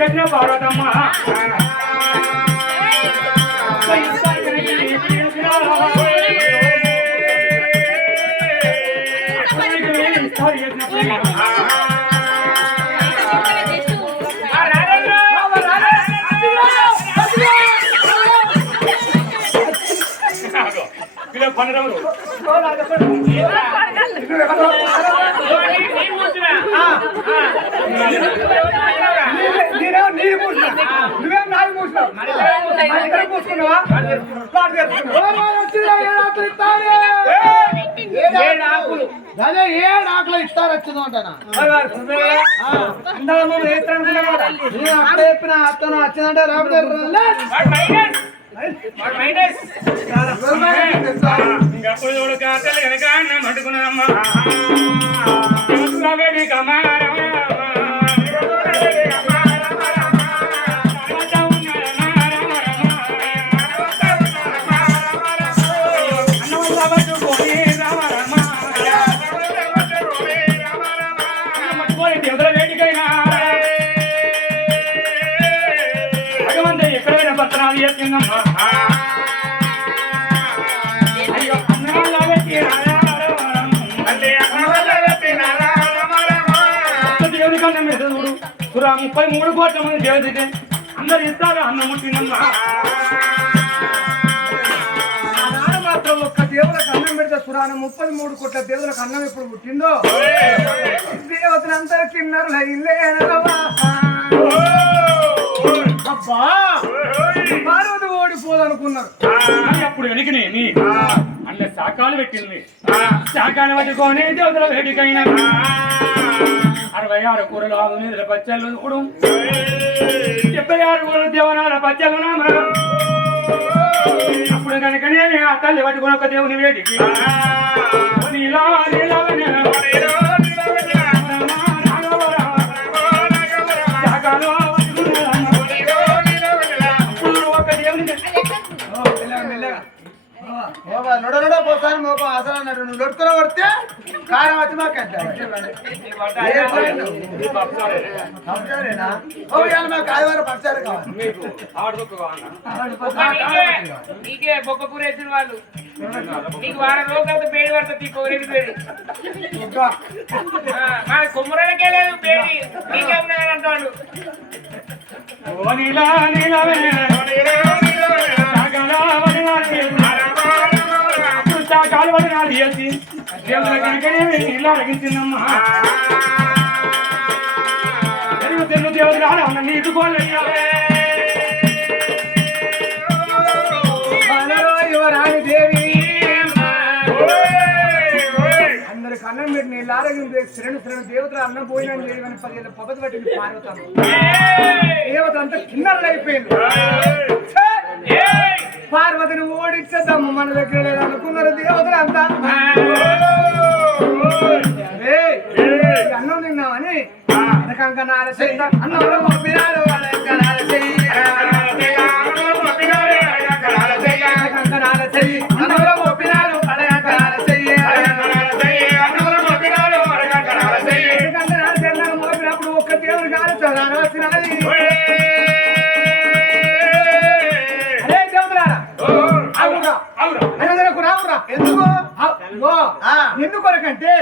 కట్టిన పార్వతమ్మ పన్నెండు నీరు పూసినావు నువ్వేం నాయి పూసినావు పూసుకున్నావా ఏడు ఆకులు ఇస్తారు వచ్చింది అంటానా చెప్పిన అతను వచ్చిందంటే రాబోతున్నమ్మా ఎక్కడైనా పత్రాలు చేస్తుందమ్మా దేవుడి కన్నా మీద చూడు 33 కోట్ల మంది దేవుడికి అందరు ఇస్తారు అన్నం ముట్టిందమ్మా మాత్రం ఒక్క దేవులకు అన్నం పెడితే సురాన 33 కోట్ల దేవులకు అన్నం ఎప్పుడు పుట్టిందో దేవతలు అందరూ తిన్నారు అబ్బా పార్వతి ఓడిపోదనుకున్నారు అప్పుడు వెనుకనే అన్న శాఖాలు పెట్టింది శాఖాలు పట్టుకొని దేవతల వేడికైనా 66 కూరలు ఆవు నీళ్ళ పచ్చళ్ళు కూడా 76 కూరలు దేవనాల పచ్చళ్ళు అప్పుడు కనుకనే ఆ తల్లి పట్టుకుని ఒక దేవుని వేడికి పోతాను మోకం అసలు అన్నాడు నువ్వు లొడుకులో పడితే కారం వచ్చి మాకు మాకు ఆదివారం పచ్చారు కావాలి నీకే బొక్క కూర వేసిన వాళ్ళు నీకు వారం రోజులతో పేడి పడుతుంది కోరేది పేడి మా కుమ్మరాలకే లేదు పేడి నీకే ఉన్నాయని అంటాడు కాలు వదినాలు చేసి దేవుల కనుకనే ఇలా అడిగించిందమ్మా తెలుగు దేవుడు రాలే నీటుకోలేదు దేవి అందరికి అన్నం పెట్టి నీళ్ళు ఆరోగ్యం శ్రేణు దేవతలు అన్నం పోయినని చేయమని 10 పద్ధతి పట్టింది పార్వతమ్మ దేవత అంతా కిన్నరలు అయిపోయింది పార్వతిని ఓడించేద్దాము మన దగ్గర లేదనుకున్నారు దేవతలు అంతా అన్నం తిన్నామని కంకణాల అన్నంలో పంపినారు కంకణాల చెయ్యి అన్నంలో పంపినారు కంకణాల చెయ్యి కంకణాలు చెల్లారు మోపినప్పుడు ఒక్క దేవుడు కాలుతారు వచ్చినది ఎందుకొరకంటే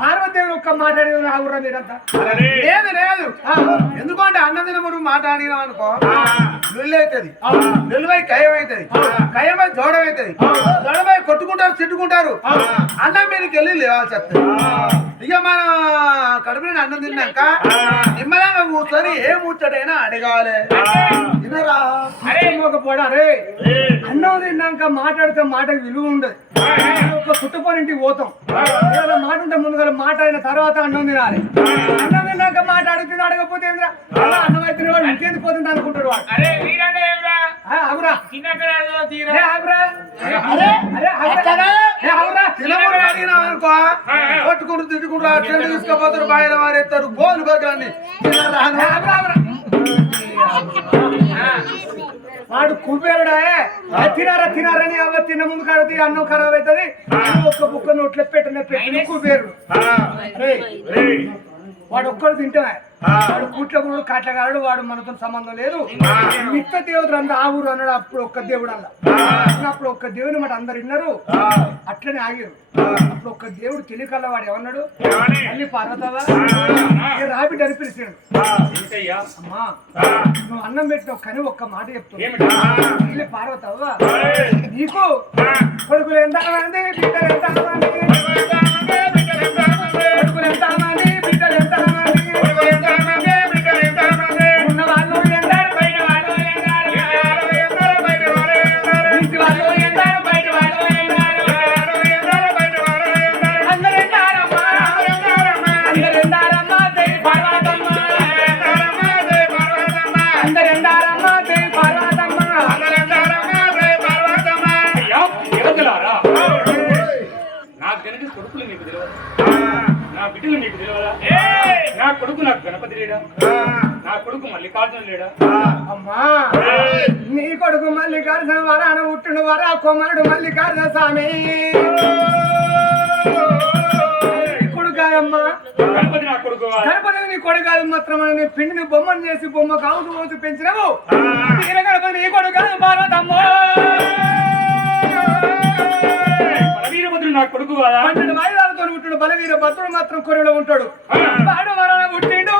పార్వదేవుడు ఒక్క మాట్లాడేది ఆవురా మీరంతా లేదు లేదు ఎందుకంటే అన్నదినముడు మాట్లాడినాం అనుకో నుల్లు అవుతుంది నుల్లువై కయం అవుతుంది కయమై జోడం అవుతుంది జోడమై కొట్టుకుంటారు తిట్టుకుంటారు అన్నం మీదకి వెళ్ళి లేవాలి చెప్తారు ఇక మన కడుపు నుండి అన్నం తిన్నాక నిమ్మలంగా కూర్చొని ఏ ముచ్చటైనా అడగాలి తినరా అరేపోడా రే అన్నం తిన్నాక మాట్లాడితే మాటకు విలువ ఉండదు ఒక చుట్టుపోయింటికి పోతాం ఏదో మాట ఉంటే ముందుగా మాట్లాడిన తర్వాత అన్నం తినాలి అన్నం తిన్నాక మాట్లాడుతుంది అడగకపోతే అన్నం అయితే వాడు ఇంకేంది పోతుంది అనుకుంటాడు వాడు కొట్టుకుంటూ తిట్టుకుంటూ అట్లా తీసుకుపోతారు బాయిల వారు ఎత్తారు బోలు బగ్గాన్ని వాడు కుబేరుడా తినారని అవ్వ తిన్న ముందు కడితే అన్నం ఖరాబ్ అవుతుంది ఒక్క బుక్క నోట్లో పెట్టిన కుబేరుడు వాడు ఒక్కడు తింటా వాడు కూట్లగుడు కాట్లగాడు వాడు మనతో సంబంధం లేదు. మిత్త దేవుడు అంతా ఆ ఊరు అన్నాడు. అప్పుడు ఒక్క దేవుడు అలా అప్పుడు ఒక్క దేవుని మాట అందరు విన్నారు. అట్లనే ఆగారు. అప్పుడు ఒక్క దేవుడు తెలియకల్లా వాడు ఏమన్నాడు, మళ్ళీ పార్వతవా రాబిడ్డ అని పిలిచాడు. అమ్మా నువ్వు అన్నం పెట్టినావు కానీ ఒక్క మాట చెప్తున్నావు, మళ్ళీ పార్వతవ్వా నీకు కొడుకులు ఎంతమంది బిడ్డలు ఎంతమంది, కొడుకులు ఎంతమంది బిడ్డలు ఎంతమంది, ఉన్న వాళ్ళు ఎందారు బయట వాళ్ళు ఎందారు, ఇంటి వాళ్ళు ఎందారు బయట వాళ్ళు ఎందారు, అందరు ఎందారమ్మా అందరు ఎందారమ్మా దేవి పార్వతమ్మ, అందరు ఎందారమ్మా దేవి పార్వతమ్మ. నాకు కనుక కొడుకులు నీకు తెలియదు, నా బిడ్డలు నీకు తెలియదా? నా కొడుకు నాకు గణపతి లేడా? నా కొడుకు మల్లికార్జున లేడా? అమ్మా నీ కొడుకు మల్లికార్జున వరాన పుట్టిన వరా కుమారుడు మల్లికార్జున స్వామి కొడుకాయమ్మా. గణపతి నా కొడుకు గణపతి నీ కొడుకు కాదు మాత్రం నీ పిండిని బొమ్మను చేసి బొమ్మ కావుతూ పోతూ పెంచినావు. తీర గణపతి నీ కొడుకు కాదు పార్వతమ్మ. బలవీరభద్రుడు నా కొడుకు కదా? 12 వాయిదాలతో పుట్టిన బలవీర భద్రుడు మాత్రం కొరలో ఉంటాడు. వాడు వరాన పుట్టిండు.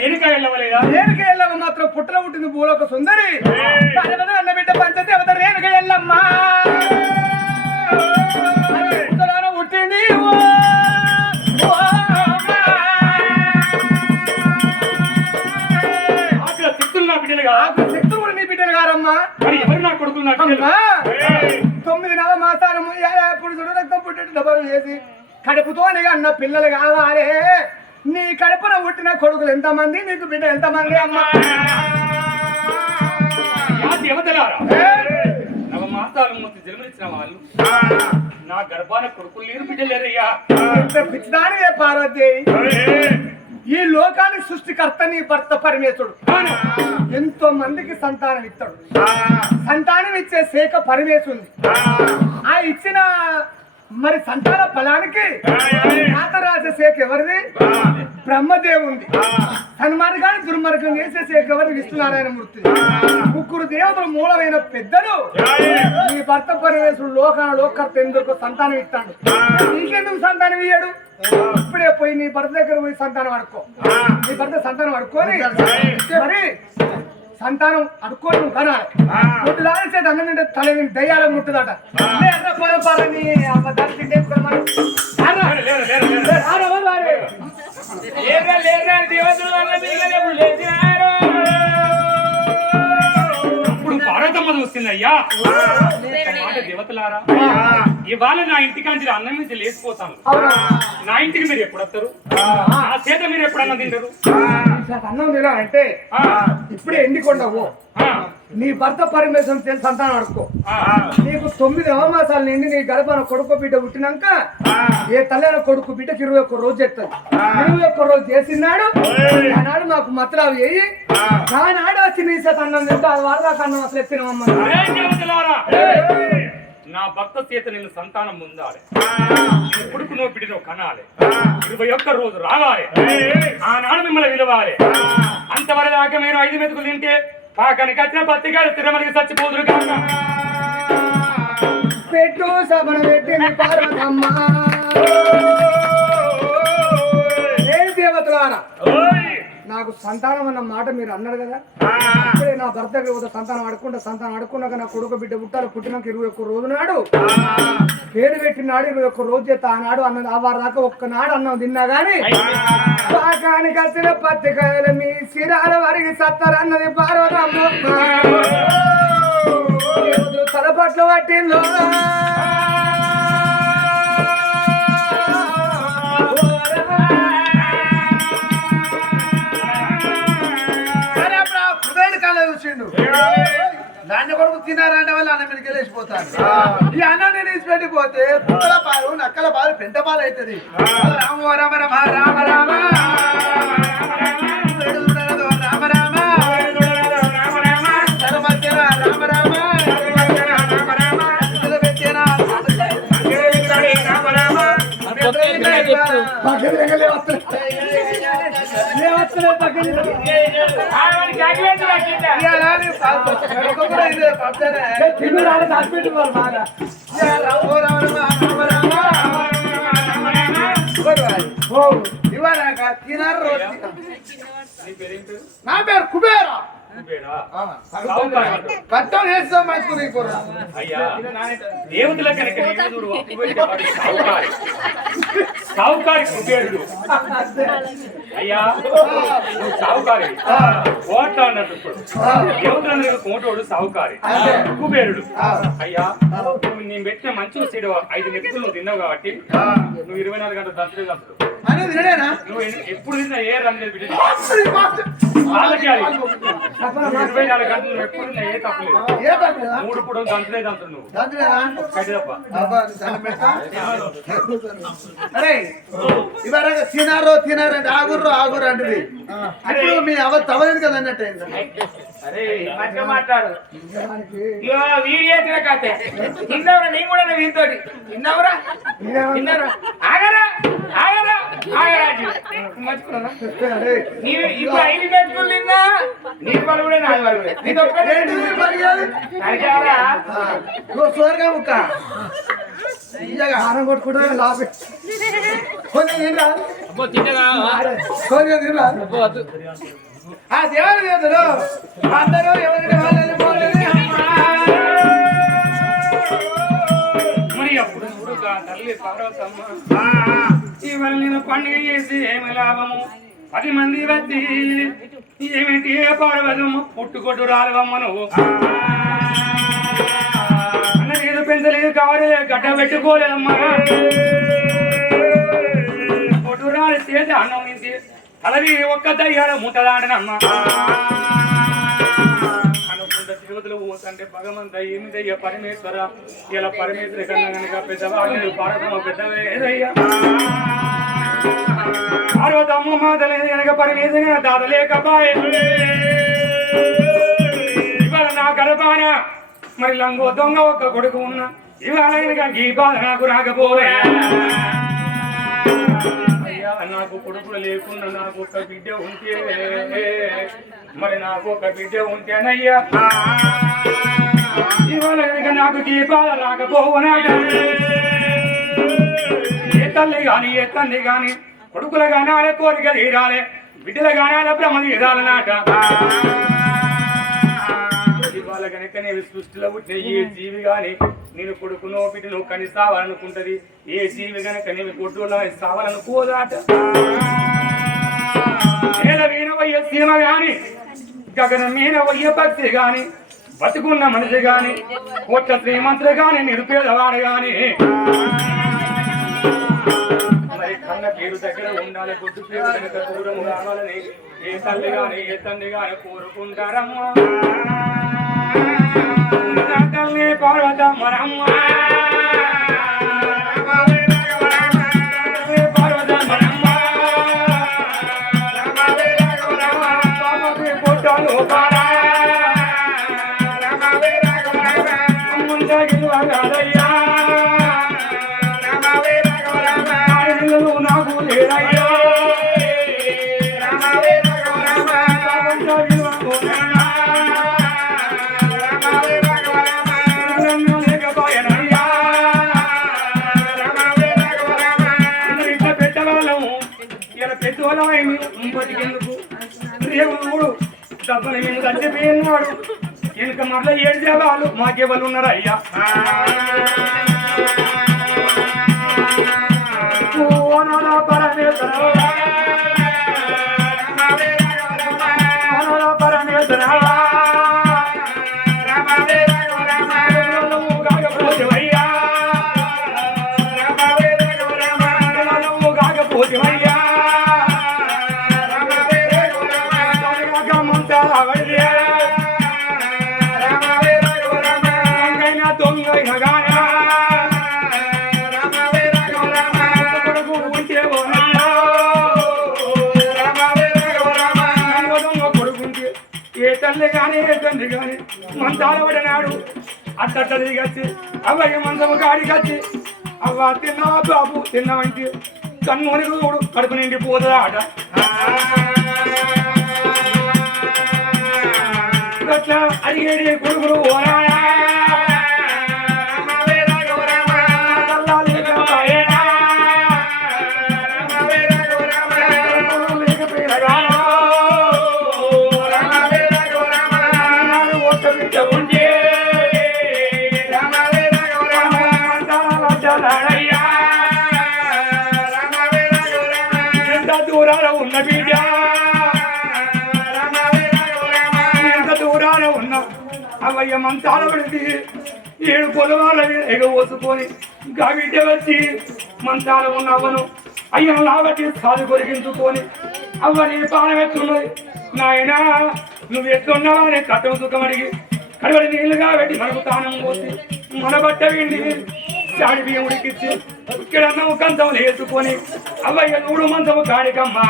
రేణుక వెళ్ళవలేదా? రేణుక ఎల్లమ్మ మాత్రం పుట్టలో పుట్టింది భూలోక సుందరి. అన్న బిడ్డ పంచదేవత రేణుక ఎల్లమ్మ పుట్టింది. శక్తులు నా బిడ్డలు కాదు, శక్తులు కూడా నీ బిడ్డలు గారమ్మా. మరి ఎవరు నా కొడుకులు? నా బిడ్డలు 9 నెలల మాసాలు ఎప్పుడు చూడు రక్తం పుట్టేట్టు డబ్బులు చేసి కడుపుతోనే అన్న పిల్లలు కావాలి. నీ కడుపున పుట్టిన కొడుకులు ఎంతమంది, నీకు బిడ్డ ఎంతమంది అమ్మా? దేవతలారా, నవమాసాలు మొత్తం జన్మనిచ్చిన వాళ్ళు నా గర్భాన కొడుకులు లేరు, బిడ్డలు లేరయ్యా. పిచ్చిదానివే పార్వతి. ఈ లోకానికి సృష్టికర్త నీ భర్త పరమేశ్వరుడు. ఎంతో మందికి సంతానం ఇస్తాడు. సంతానం ఇచ్చే శాఖ పరమేశ్వరుడు. ఆ ఇచ్చిన మరి సంతాన ఫలానికి రాజ శాఖ ఎవరిది? బ్రహ్మదేవుంది. సన్మార్గాన్ని దుర్మార్గం చేసే శాఖ ఎవరిది? విష్ణునారాయణ మూర్తి. 3 దేవతలు మూలమైన పెద్దలు నీ భర్త పరమేశ్వరుడు లోకర్త ఎందుకు సంతానం ఇస్తాడు. నీకెందుకు సంతానం ఇయ్యాడు? ఇప్పుడే పోయి నీ భర్త దగ్గర పోయి సంతానం అడుక్కో. నీ భర్త సంతానం అడుక్కొని మరి సంతానం అడుక్కొని నువ్వు కనాలి. ముట్టు దాల్చేది అన్నం తింటే తల దయ్యాల ముట్టుదట. ఇప్పుడు పార్వతమ్మ చూస్తుందయ్యా. దేవతలారా, ఇవాళ నా ఇంటికాంచి అన్నం నుంచి లేచిపోతాను. నా ఇంటికి మీరు ఎప్పుడు వస్తారు? నా చేత మీరు ఎప్పుడన్నా తింటారు? అన్నం తినా అంటే ఇప్పుడే ఎండికొండవు. నీ భర్త పరమేశ్వరం తెలిసి సంతానం అడుక్కో. నీకు 9 నవమాసాలు నిండి నీ గర్భాన కొడుకు బిడ్డ పుట్టినాక ఏ తల్లిన కొడుకు బిడ్డకి 21 రోజు చేస్తుంది. 21 రోజు చేసినాడు. ఆనాడు మాకు మతలావు చేయి. ఆనాడు వచ్చి నీ చేత అన్నం తింటా. అది వారదాకా అన్నం అసలు ఎత్తినమ్మ. నా భర్త చేత నేను సంతానం పొందాలి. కొడుకునో బిడ్డనో కనాలి. 21 రోజు రావాలి. ఆనాడు మిమ్మల్ని విలువాలి. అంతవరదాకా మీరు 5 మెతుకులు తింటే పాకానికి వచ్చిన పత్రికలు తిరుమలకి చచ్చిపోదురు కాక. పెట్టు సభన పెట్టిన పార్వతమ్మ. ఏ దేవతలారా, నాకు సంతానం అన్న మాట మీరు అన్నారు కదా. ఇప్పుడే నా భర్త సంతానం అడుక్కున్నాక నా కొడుకు బిడ్డ పుట్టాలి. పుట్టినాక 21 రోజు నాడు పేరు పెట్టినాడు. 21 రోజు చేత ఆనాడు అన్నది. ఆ వారి దాకా ఒక్కనాడు అన్నం తిన్నా గాని పాకానికి వచ్చిన పత్రికలు మీ శిరాల వారికి సత్తారన్నది పార్వతమ్మ. తలపట్లు పట్టిందో చూసిండు. దాన్ని కొడుకు తినారంటే వాళ్ళు అన్నం మీదకి వెళ్ళిపోతారు. ఈ అన్నాన్ని తీసిపెట్టిపోతే పుట్టల పాలు నక్కల పాలు పెంట పాలు అవుతుంది. రామ రామ రామ రామ రామ రామ రామ రామ ఆడవాడికి జాగ్రత్త రాకింద. కూడా ఇదే పచ్చనే తిన్ను రాలే హాస్పిటల్ వాళ్ళు బాగా ఇవ్వరాక తినారు రోజు నీ పేరేం పేరు? నా పేరు కుబేరా కుబేరా? సావుకారి అంటారు. కట్టం వేస్తాం మంచుకుని కూడా అయ్యా దేవతల కనుక నీవు చూడు అప్పుబెట్టేవాడు సావుకారి. సావుకారి కుబేరుడు. అయ్యా నువ్వు సావుకారి కోట అన్నట్టు ఇప్పుడు. దేవతలందరికీ కోటోడు సావుకారి కుబేరుడు. అయ్యా నువ్వు నేను పెట్టిన మంచి సీడు 5 మెతుకులు నువ్వు తిన్నావు కాబట్టి నువ్వు 24 గంటలు దంచలే దంచడు. అనేది వినడేనా నువ్వు ఎప్పుడు తిన్నా ఏ రంగు బిడ్డ వాళ్ళకి 24 గంటలు నువ్వు ఎప్పుడు తిన్నా ఏ తప్పలేదు. ఏ తప్పలేదా 3 పూటలు దంచలే దంచడు నువ్వు దంచలేదా కట్టి తప్ప. అబ్బా దండం పెట్టా అరే ఇవరాక తినారో తినారంటే ఆగుర్రు అంటది ఇప్పుడు మీ తవలేదు కదా అన్నట్టు అరే మంచిగా మాట్లాడు. ఇగో వీడు చేసిన కథ తిన్నవరా నేను కూడా వీరితోటి తిన్నవరా ఆగరా ఆగరా ఆగరా మర్చిపోనా నీవు ఇప్పుడు 5 మెతుకులు తిన్నా నీ పలు కూడా నాది పలు కూడా నీతో సరిగ్గా సోరగా ముక్క హారం కొట్టుకుంటే లాభే కొంచెం తినరా కొంచెం తినరా ఆ దేవుడు చేతులు అందరూ ఎవరి వాళ్ళని పోలేని మరి అప్పుడు చూడుగా తల్లి పార్వతమ్మ ఇవాళ నేను పండుగ చేసి ఏమి లాభము 10 మంది వచ్చి ఏమిటి పార్వతమ్మ పుట్టుకొట్టు రాలవమ్మ నువ్వు అన్న లేదు పెంచలేదు కావాలి గడ్డ పెట్టుకోలేదమ్మా పొట్టు రాలి చేసి అన్నం నుంచి అలాగే ఒక్క దయ్యాల ముట్టదాడనమ్మా అనుకుంటే తిరుగుతులు పోతుంటే భగవంత ఏమి దయ్య పరమేశ్వర ఇలా పరమేశ్వరి కన్నా కనుక పెద్దవాళ్ళు పార్వతమ్మ పెద్దవేదయ్యా పార్వతమ్మ మాతలేదు కనుక పరమేశ్వరి దాదలేకపాయే ఇవాళ నా గర్భాన మరి లంగో దొంగ ఒక్క కొడుకు ఉన్నా ఇవాళ కనుక ఈ బాధ నాకు రాకపోయా నాకు కొడుకులు లేకుండా నాకు ఒక బిడ్డ ఉంటే మరి నాకు ఒక బిడ్డ ఉంటేనయ్యా ఇవాళ కనుక నాకు ఈ బాధ రాకపోవనాట ఏ తల్లి గాని ఏ తండ్రి గాని కొడుకులు గానాలే కోరిక తీరాలే బిడ్డలు గానాలే బ్రహ్మ తీరాలనాట ఇవాళ కనుక నేను సృష్టిలో పుట్టిన ఏ జీవి గాని నేను కొడుకునో బిడ్డను కని సావాలనుకుంటది ఏ జీవి గనక నేను కొట్టులో సావాలనుకోదాట నేల వీణ వయ్య సీమ గాని గగన మీన వయ్య పక్షి గాని బతుకున్న మనిషి గాని కోట్ల శ్రీమంతులు గాని నిరుపేదవాడు గాని మరి కన్న పేరు దగ్గర ఉండాలి గుడ్డు పేరు కనుక దూరం రావాలని ఏ తల్లి గాని ఏ తండ్రి గాని కోరుకుంటారమ్మా తల్లి పార్వతమ్మ రమ్మ పార్వతమ్మ రమ్మ పొట్టాలు పారా ముందు గెలవగలయ్యా నాకు లేరయ్యా బతికెందుకు దేవుడు డబ్బులు మేము చచ్చిపోయినాడు వెనుక మరల ఏడు వాళ్ళు మాకెవరు ఉన్నారు అయ్యా పరమేశ్వర కాకపోతేవయ్యా కాకపోతేవయ్యా దొంగైన గానా ఏ తల్లి కానీ ఏ తండ్రి కానీ మంచాల పడినాడు అట్ట దిగచ్చి అవ్వయ్య మంచము కాడికొచ్చి అవ్వ తిన్నావా బాబు తిన్నావంటే కన్నుని చూడు కడుపు నిండి పోతుందా ఆట గట్ల అడిగేడి కొడుకులు ఓరాయా దూరాన ఉన్న బిడ్డ ఎంత దూరాన ఉన్న అవయ్య మంచాల పడితే 7 పొలవాళ్ళ ఎగవోసుకొని ఇంకా బిడ్డ వచ్చి మంచాల ఉన్న అవ్వను అయ్యను లాబట్టి సాధు కొరిగించుకొని అవ్వ నేను పానం ఎత్తున్నది నాయనా నువ్వు ఎట్లున్నావా నేను కట్టం సుఖం అడిగి కడవడి నీళ్ళుగా పెట్టి మనకు తానం పోసి మన బట్ట విండి చాడి బియ్యం ఉడికిచ్చి ఇక్కడ అన్నం కంచం వేసుకొని అవ్వయ్య 3 మంచము కాడికమ్మా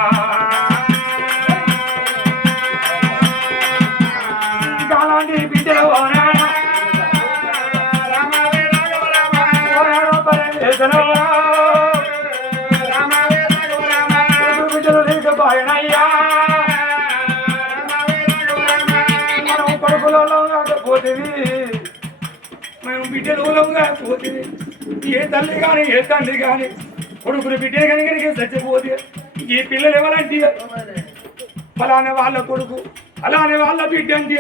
అలాంటి బిడ్డలు బిడ్డలు లేకపోయినయ్యా మనం కొడుకులలో కాకపోతుంది మేము బిడ్డలు కాకపోతుంది ఏ తల్లి కానీ ఏ తండ్రి కానీ కొడుకులు బిడ్డలు కనుక చచ్చిపోతే ఈ పిల్లలు ఎవరంటే ఫలానా వాళ్ళ కొడుకు అలానే వాళ్ళ బిడ్డ అంటే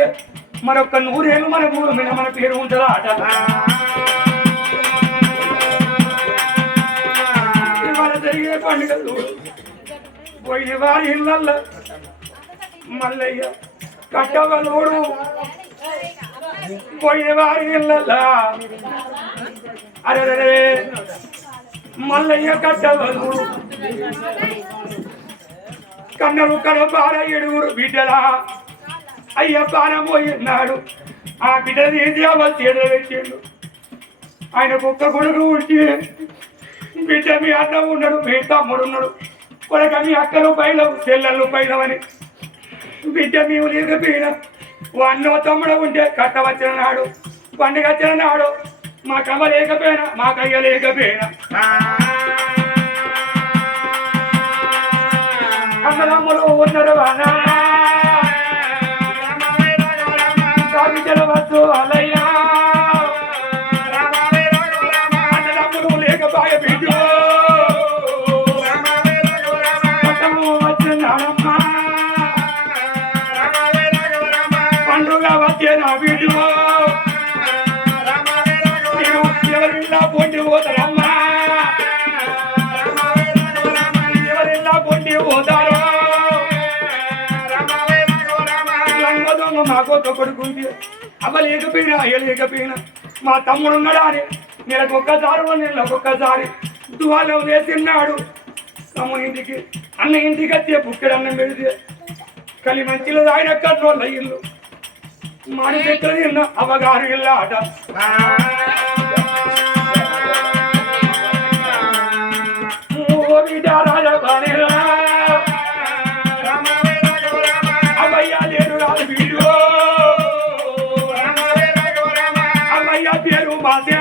మరొక 100 ఏళ్ళు మన భూమి మీద మన పేరు ఉంటుందా అట ఇవాళ జరిగే పండుగలు పోయిన వారి ఇళ్ళల్లో మల్లయ్య కట్టవలోడు పోయిన వారి ఇళ్ళల్లో అరే మల్లయ్య కట్టవలుడు కన్నలు కడపార 7 బిడ్డలా అయ్య పానం పోయిన్నాడు ఆ బిడ్డ తీసి చేతులు పెట్టిండు ఆయనకు ఒక్క కొడుకు ఉంచి బిడ్డ మీ అన్న ఉన్నాడు మీ తమ్ముడు ఉన్నాడు కొడక మీ అక్కలు పైలవు చెల్లెళ్ళు పైలవని బిడ్డ మేము లేకపోయినా అన్నో తమ్ముడు ఉంటే కట్ట వచ్చిన నాడు పండుగ వచ్చిన నాడు మాకమ్మ లేకపోయినా మాకయ్య లేకపోయినా అన్నదమ్ములు ఉన్నారు అన్నా వద్దు అలయ్యా అన్నదమ్ములు లేకపోయే బిడ్డ వచ్చినాడమ్మా పండుగ వచ్చే నా బిడ్డ ఎవరిలా పొండి పోతారమ్మా ఎవరిలా పొండి పోతారో మాకు కొడుకుంది అవ్వ లేకపోయినా అయ్య లేకపోయినా మా తమ్ముడు ఉన్నాడా అని నెలకు ఒక్కసారి నెలకు ఒక్కసారి దువాలో వేసిన్నాడు తమ్ముని ఇంటికి అన్న ఇంటికి వచ్చే బుక్కడు అన్నం పెడితే కలి మంచిలో ఆయన కట్రోళ్ళ ఇల్లు మాడి దగ్గర తిన్న అవ్వగారు ఇల్లు ఆట అవ్వయ్య లేడు రాదు వీడు అమ్మయ్య పేరు మాదే